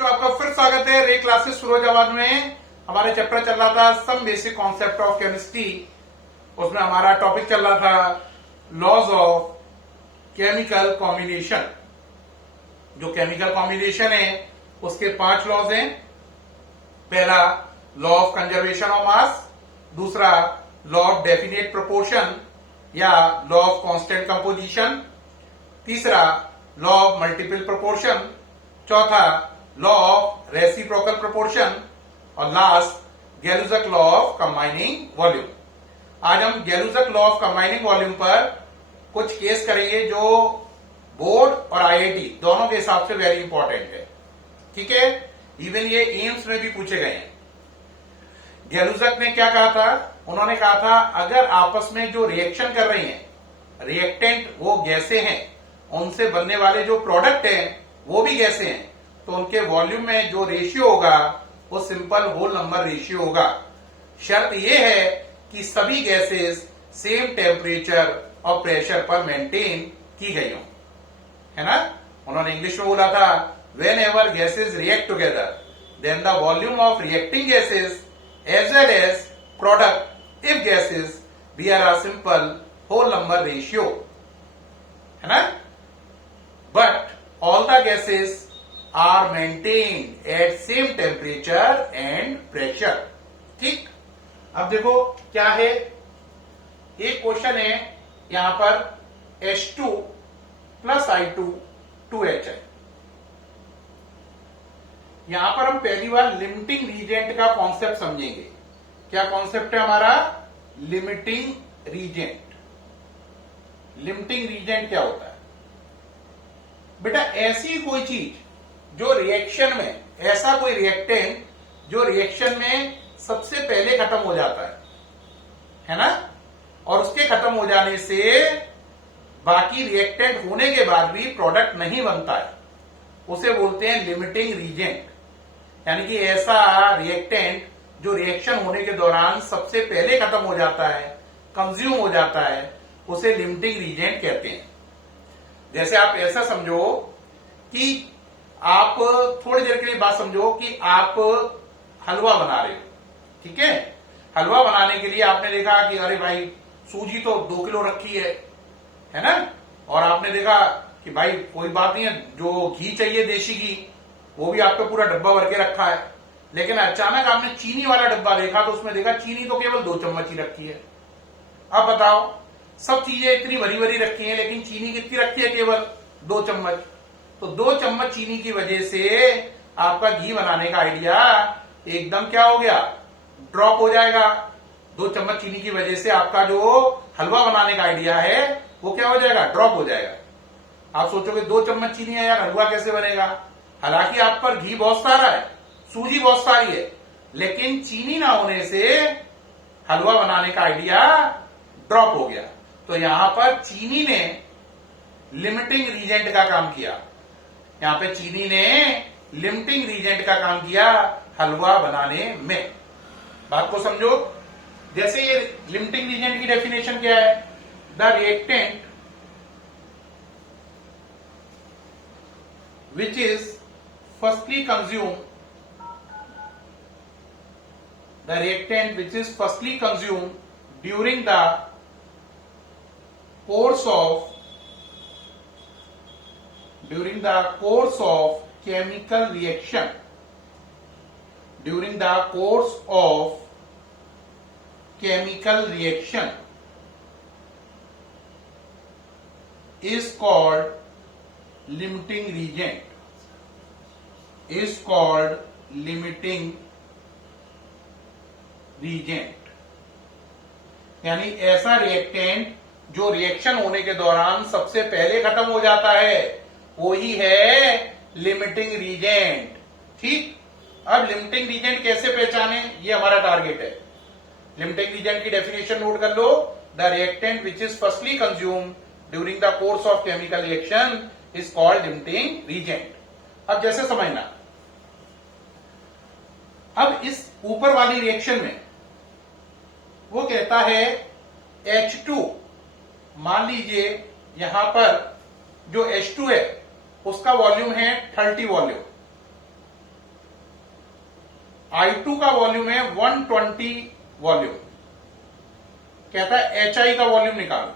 तो आपका फिर स्वागत है रे क्लासेस फिरोजाबाद में। हमारे चैप्टर चल रहा था some basic concept of chemistry. उसमें हमारा टॉपिक चल रहा था लॉज ऑफ केमिकल कॉम्बिनेशन। जो केमिकल कॉम्बिनेशन है उसके 5 लॉज हैं। पहला law of conservation of mass, दूसरा लॉ ऑफ डेफिनेट प्रोपोर्शन या लॉ ऑफ कांस्टेंट कंपोजिशन, तीसरा लॉ ऑफ मल्टीपल प्रोपोर्शन, चौथा लॉ ऑफ रेसिप्रोकल प्रोपोर्शन और last Gay Lussac law of combining volume. आज हम Gay Lussac law of combining volume पर कुछ case करेंगे जो बोर्ड और आईआईटी दोनों के हिसाब से वेरी इंपॉर्टेंट है। ठीक है, इवन ये एम्स में भी पूछे गए हैं। गैलुजक ने क्या कहा था? उन्होंने कहा था अगर आपस में जो रिएक्शन कर रही हैं, रिएक्टेंट वो गैसें हैं, उनसे बनने वाले जो प्रोडक्ट हैं वो भी गैसें हैं, तो उनके वॉल्यूम में जो रेशियो होगा वो सिंपल होल नंबर रेशियो होगा। शर्त ये है कि सभी गैसेस सेम टेम्परेचर और प्रेशर पर मेंटेन की गई हो, है ना। उन्होंने इंग्लिश में बोला था whenever gases react together then the volume of reacting gases as well as product if gases bear a simple whole number ratio, है ना। But all the gases are maintained at same temperature and pressure। ठीक, अब देखो क्या है। एक question है यहां पर H2 प्लस I2 2H है। यहां पर हम पहली बार लिमिटिंग रीजेंट का कॉन्सेप्ट समझेंगे। क्या कॉन्सेप्ट है हमारा? Limiting reagent. लिमिटिंग रीजेंट क्या होता है बेटा? ऐसी कोई चीज जो रिएक्शन में, ऐसा कोई रिएक्टेंट जो रिएक्शन में सबसे पहले खत्म हो जाता है ना, और उसके खत्म हो जाने से बाकी रिएक्टेंट होने के बाद भी प्रोडक्ट नहीं बनता है, उसे बोलते हैं लिमिटिंग रीजेंट। यानी कि ऐसा रिएक्टेंट जो रिएक्शन होने के दौरान सबसे पहले खत्म हो जाता है, कंज्यूम हो जाता है, उसे लिमिटिंग रीजेंट कहते हैं। जैसे आप ऐसा समझो कि आप थोड़ी देर के लिए बात समझो कि आप हलवा बना रहे हो, ठीक है। हलवा बनाने के लिए आपने देखा कि अरे भाई सूजी तो 2 किलो रखी है ना, और आपने देखा कि भाई कोई बात नहीं है, जो घी चाहिए देशी घी वो भी आपका पूरा डब्बा भर के रखा है। लेकिन अचानक आपने चीनी वाला डब्बा देखा तो उसमें देखा चीनी तो केवल 2 चम्मच ही रखी है। अब बताओ, सब चीजें इतनी भरी भरी रखी हैं लेकिन चीनी कितनी रखी है? केवल 2 चम्मच। तो 2 चम्मच चीनी की वजह से आपका घी बनाने का आइडिया एकदम क्या हो गया? ड्रॉप हो जाएगा। 2 चम्मच चीनी की वजह से आपका जो हलवा बनाने का आइडिया है वो क्या हो जाएगा? ड्रॉप हो जाएगा। आप सोचोगे 2 चम्मच चीनी है यार, हलवा कैसे बनेगा? हालांकि आप पर घी बहुत सारा है, सूजी बहुत सारी है, लेकिन चीनी ना होने से हलवा बनाने का आइडिया ड्रॉप हो गया। तो यहां पर चीनी ने लिमिटिंग रीजेंट का काम किया। यहां पे चीनी ने लिमिटिंग रीजेंट का काम किया हलवा बनाने में। बात को समझो। जैसे ये लिमिटिंग रीजेंट की डेफिनेशन क्या है? The reactant which is firstly consume, the reactant which is firstly consume during the course of chemical reaction, during the course of chemical reaction is called limiting reagent, is called limiting reagent। यानी ऐसा reactant जो reaction होने के दौरान सबसे पहले खत्म हो जाता है वो ही है लिमिटिंग रीजेंट। ठीक, अब लिमिटिंग रीजेंट कैसे पहचाने, ये हमारा टारगेट है। लिमिटिंग रीजेंट की डेफिनेशन नोट कर लो। The reactant which is firstly consume during the course of chemical reaction is called limiting reagent. अब जैसे समझना, अब इस ऊपर वाली रिएक्शन में वो कहता है H2, मान लीजिए यहां पर जो H2 है उसका वॉल्यूम है 30 वॉल्यूम, I2 का वॉल्यूम है 120 वॉल्यूम, कहता है HI का वॉल्यूम निकालो।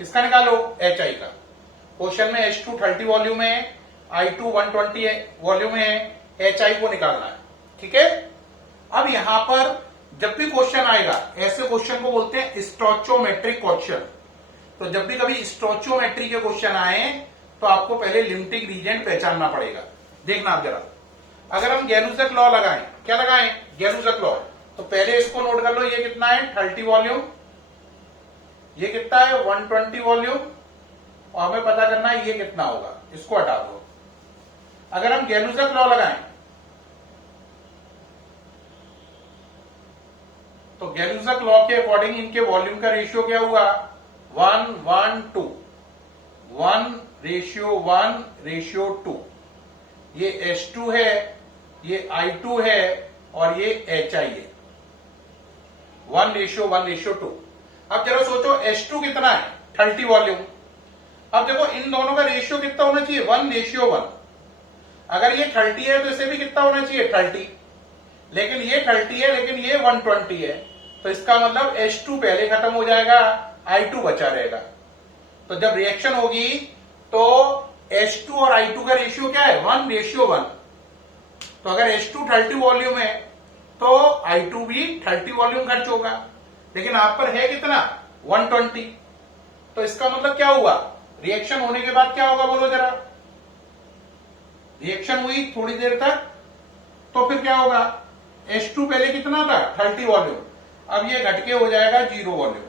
किसका निकालो? HI का। क्वेश्चन में H2 30 वॉल्यूम है, I2 120 वॉल्यूम है, HI को निकालना है। ठीक है। अब यहां पर जब भी क्वेश्चन आएगा, ऐसे क्वेश्चन को बोलते हैं स्टोइचोमेट्रिक क्वेश्चन। तो जब भी कभी स्टोइचोमेट्री के क्वेश्चन आए तो आपको पहले लिमिटिंग रीजेंट पहचानना पड़ेगा। देखना आप जरा, अगर हम गैलूजक लॉ लगाएं, क्या लगाएं? गैलूजक लॉ। तो पहले इसको नोट कर लो, ये कितना है? 30 वॉल्यूम। ये कितना है? 120 वॉल्यूम। और हमें पता करना है ये कितना होगा, इसको हटा दो। अगर हम गैलूजक लॉ लगाएं तो गैलूजक लॉ के अकॉर्डिंग इनके वॉल्यूम का रेशियो क्या हुआ? 1:1:2, 1:1:2। ये H2 है, ये I2 है और ये HI है। 1:1:2। अब जरा सोचो H2 कितना है? 30 वॉल्यूम। अब देखो इन दोनों का रेशियो कितना होना चाहिए? 1:1। अगर ये 30 है तो इसे भी कितना होना चाहिए? 30। लेकिन ये 30 है, लेकिन ये 120 है, तो इसका मतलब H2 पहले खत्म हो जाएगा, I2 बचा रहेगा। तो जब रिएक्शन होगी तो H2 और I2 का रेशियो क्या है? 1:1। तो अगर H2 30 वॉल्यूम है तो I2 भी 30 वॉल्यूम खर्च होगा, लेकिन आप पर है कितना? 120। तो इसका मतलब क्या हुआ? रिएक्शन होने के बाद क्या होगा बोलो जरा? रिएक्शन हुई थोड़ी देर तक तो फिर क्या होगा? H2 पहले कितना था? 30 वॉल्यूम। अब ये घटके हो जाएगा 0 वॉल्यूम,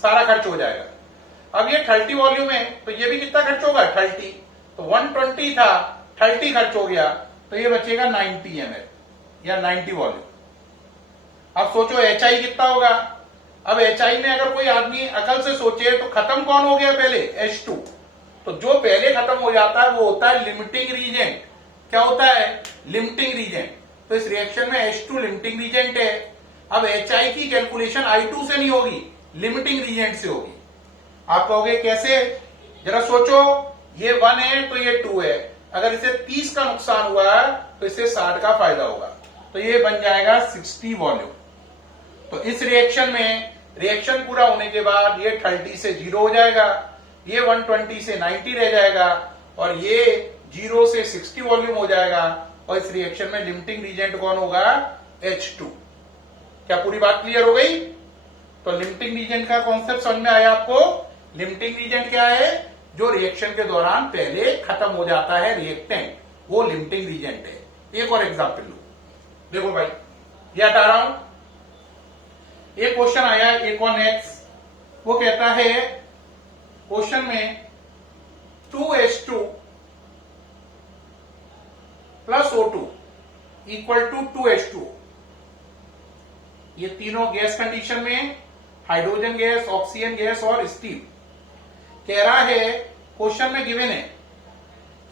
सारा खर्च हो जाएगा। अब ये 30 वॉल्यूम है तो ये भी कितना खर्च होगा? 30। तो 120 था, 30 खर्च हो गया, तो ये बचेगा 90 ml या 90 वॉल्यूम। अब सोचो HI कितना होगा? अब HI में अगर कोई आदमी अकल से सोचे तो खत्म कौन हो गया पहले? H2। तो जो पहले खत्म हो जाता है वो होता है लिमिटिंग रीजेंट। क्या होता है? Limiting reagent. तो इस रिएक्शन में H2 लिमिटिंग रीजेंट है। अब HI की कैलकुलेशन I2 से नहीं होगी, लिमिटिंग रीजेंट से होगी। आप कहोगे कैसे? जरा सोचो, ये 1 है तो ये 2 है, अगर इसे 30 का नुकसान हुआ तो इसे 60 का फायदा होगा, तो ये बन जाएगा 60 वॉल्यूम। तो इस रिएक्शन में रिएक्शन पूरा होने के बाद ये 30 से 0 हो जाएगा, ये 120 से 90 रह जाएगा और ये 0 से 60 वॉल्यूम हो जाएगा। और इस रिएक्शन में लिमिटिंग रीजेंट कौन होगा? H2। क्या पूरी बात क्लियर हो गई? तो लिमिटिंग रीजेंट का कॉन्सेप्ट समझ में आया आपको? लिमिटिंग रीजेंट क्या है? जो रिएक्शन के दौरान पहले खत्म हो जाता है रिएक्टेंट, वो लिमिटिंग रीजेंट है। एक और एग्जांपल लो, देखो भाई, ये हटा रहा हूं। एक क्वेश्चन आया एक और नेक्स्ट, वो कहता है क्वेश्चन में 2H2 plus O2 equal to 2H2। ये तीनों गैस कंडीशन में, हाइड्रोजन गैस, ऑक्सीजन गैस और स्टीम। कह रहा है क्वेश्चन में गिवन है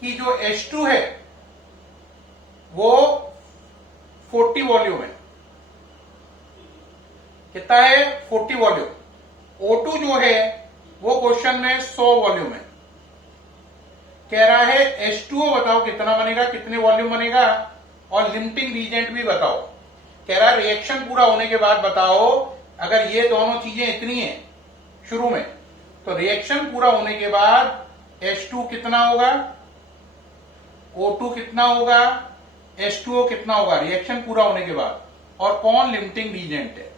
कि जो H2 है वो 40 वॉल्यूम है। कितना है? 40 वॉल्यूम। O2 जो है वो क्वेश्चन में 100 वॉल्यूम है। कह रहा है H2O बताओ कितना बनेगा, कितने वॉल्यूम बनेगा, और लिमिटिंग रीजेंट भी बताओ। कह रहा है रिएक्शन पूरा होने के बाद बताओ, अगर ये दोनों चीजें इतनी है शुरू में, तो रिएक्शन पूरा होने के बाद H2 कितना होगा, O2 कितना होगा, H2O कितना होगा रिएक्शन पूरा होने के बाद, और कौन लिमिटिंग रीजेंट है।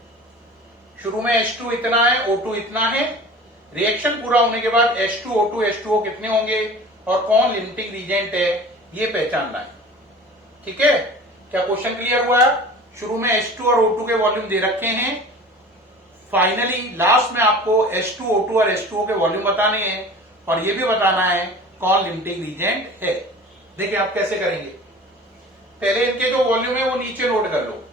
शुरू में H2 इतना है, O2 इतना है, रिएक्शन पूरा होने के बाद H2, O2, H2O कितने होंगे और कौन लिमिटिंग रीजेंट है, ये पहचानना है। ठीक है? क्या क्वेश्चन क्लियर हुआ? शुरू में H2 और O2 के वॉल्यूम दे रखे हैं, फाइनली लास्ट में आपको H2, O2 और H2O के वॉल्यूम बताने हैं और ये भी बताना है कौन लिमिटिंग रीजेंट है। देखिए आप कैसे करेंगे। पहले इनके जो वॉल्यूम है वो नीचे नोट कर लो।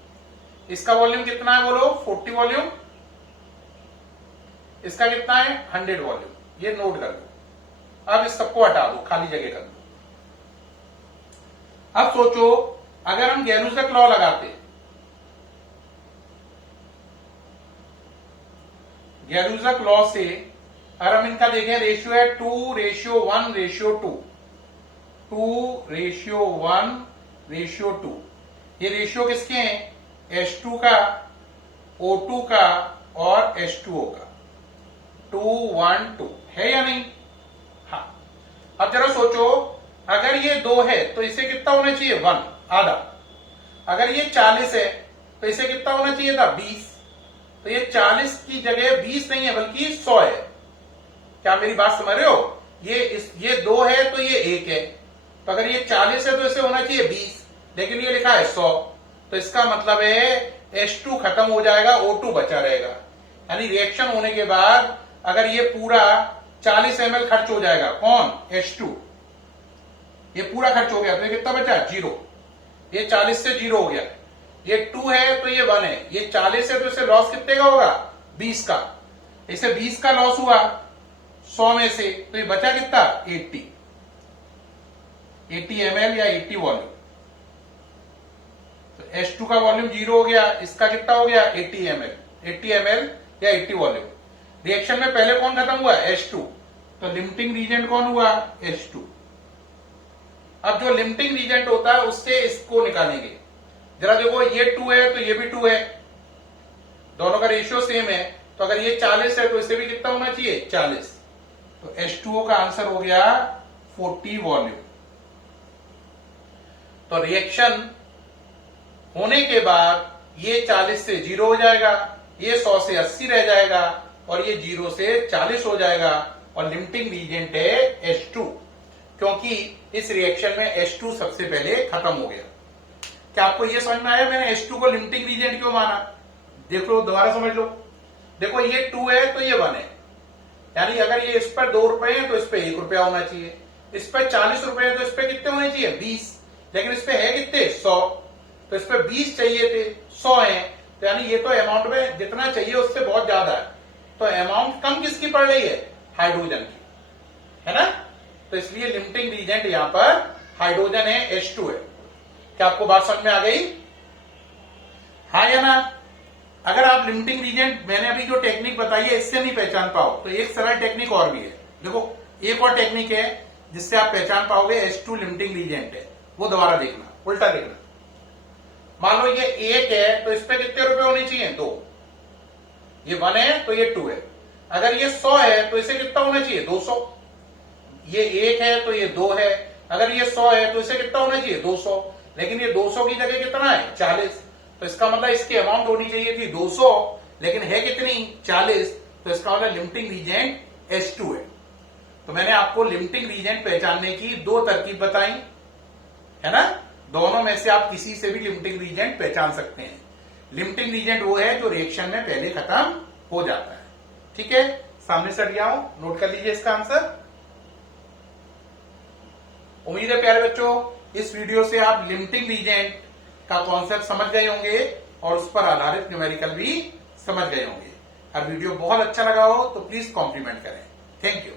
इसका वॉल्यूम कितना है बोलो? 40 वॉल्यूम। इसका कितना है? 100 वॉल्यूम। ये नोट कर लो। अब इस सबको हटा दो, खाली जगह कर दो। अब सोचो अगर हम गैलूजक लॉ लगाते, गैलूजक लॉ से अगर हम इनका देखें, रेशियो है 2:1:2, 2:1 रेशियो 2। ये रेशियो किसके हैं? H2 का, O2 का और H2O का। 2:1:2 है या नहीं? हाँ। अब जरा सोचो, अगर ये 2 है तो इसे कितना होना चाहिए? 1, आधा। अगर ये 40 है तो इसे कितना होना चाहिए था? 20। तो ये 40 की जगह 20 नहीं है बल्कि 100 है। क्या मेरी बात समझ रहे हो? ये 2 है तो ये 1 है। तो अगर ये 40 है तो इसे होना चाहिए 20, लेकिन ये लिखा है 100। तो इसका मतलब है H2 खत्म हो जाएगा, O2 बचा रहेगा। यानी रिएक्शन होने के बाद अगर ये पूरा 40 ml खर्च हो जाएगा, कौन? H2। ये पूरा खर्च हो गया तो ये कितना बचा? 0। ये 40 से 0 हो गया। ये 2 है तो ये 1 है। ये 40 है तो इसे लॉस कितने का होगा? 20 का। इसे 20 का लॉस हुआ 100 में से, तो ये बचा कितना? 80 ml या 80 वॉल्यूम। तो H2 का वॉल्यूम 0 हो गया, इसका कितना हो गया? 80 ml या 80 वॉल्यूम। रिएक्शन में पहले कौन खत्म हुआ? H2। तो लिमिटिंग रीजेंट कौन हुआ? H2। अब जो लिमिटिंग रीजेंट होता है उससे इसको निकालेंगे। जरा देखो, ये 2 है तो ये भी 2 है, दोनों का रेशियो सेम है। तो अगर ये 40 है तो इसे भी कितना होना चाहिए? 40। तो H2O का आंसर हो गया 40 वॉल्यूम। तो रिएक्शन होने के बाद ये 40 से 0 हो जाएगा, ये 100 से 80 रह जाएगा और ये 0 से 40 हो जाएगा। और लिमिटिंग रीजेंट है H2, क्योंकि इस रिएक्शन में H2 सबसे पहले खत्म हो गया। क्या आपको यह समझ में आया मैंने H2 को लिमिटिंग रीजेंट क्यों माना? देखो, दोबारा समझ लो। देखो, ये 2 है तो ये 1 है, यानी अगर ये इस पर 2 रुपए है तो इस पे 1 रुपया होना चाहिए। इस पर 40 रुपए है तो इस पे कितने होने चाहिए? 20। लेकिन इस पे है कितने? 100। तो इस पे 20 चाहिए थे, 100 है। तो यानी ये तो अमाउंट में जितना चाहिए उससे बहुत ज्यादा है। तो अमाउंट कम किसकी पड़ रही है? हाइड्रोजन की, है ना? तो इसलिए लिमिटिंग रीजेंट यहां पर हाइड्रोजन है, H2 है। क्या आपको बात समझ में आ गई? हाँ या ना? अगर आप लिमिटिंग रीजेंट, मैंने अभी जो टेक्निक बताई है, इससे नहीं पहचान पाओ तो एक सरल टेक्निक और भी है। देखो, एक और टेक्निक है जिससे आप पहचान पाओगे H2 लिमिटिंग रीजेंट है। वो दोबारा देखना, उल्टा देखना। मान लो ये 1 है तो इस पे कितने रुपए होने चाहिए? 2। ये 1 है तो ये 2 है। अगर ये 100 है तो इसे कितना होना चाहिए? 200। ये 1 है तो ये 2 है। अगर ये 100 है तो इसे कितना होना चाहिए? 200। लेकिन ये 200 की जगह कितना है? 40। तो इसका मतलब इसकी अमाउंट होनी चाहिए थी 200, लेकिन है कितनी? 40। तो इसका मतलब लिमिटिंग रीजेंट H2 है। तो मैंने आपको लिमिटिंग रीजेंट पहचानने की 2 तरकीब बताई, है ना? दोनों में से आप किसी से भी लिमिटिंग रीजेंट पहचान सकते हैं। लिमिटिंग रीजेंट वो है जो रिएक्शन में पहले खत्म हो जाता है। ठीक है, सामने से हट जाओ, नोट कर लीजिए इसका आंसर। उम्मीद है प्यारे बच्चों, इस वीडियो से आप लिमिटिंग रीजेंट का कॉन्सेप्ट समझ गए होंगे और उस पर आधारित न्यूमेरिकल भी समझ गए होंगे। अगर वीडियो बहुत अच्छा लगा हो तो प्लीज कॉम्प्लीमेंट करें। Thank you.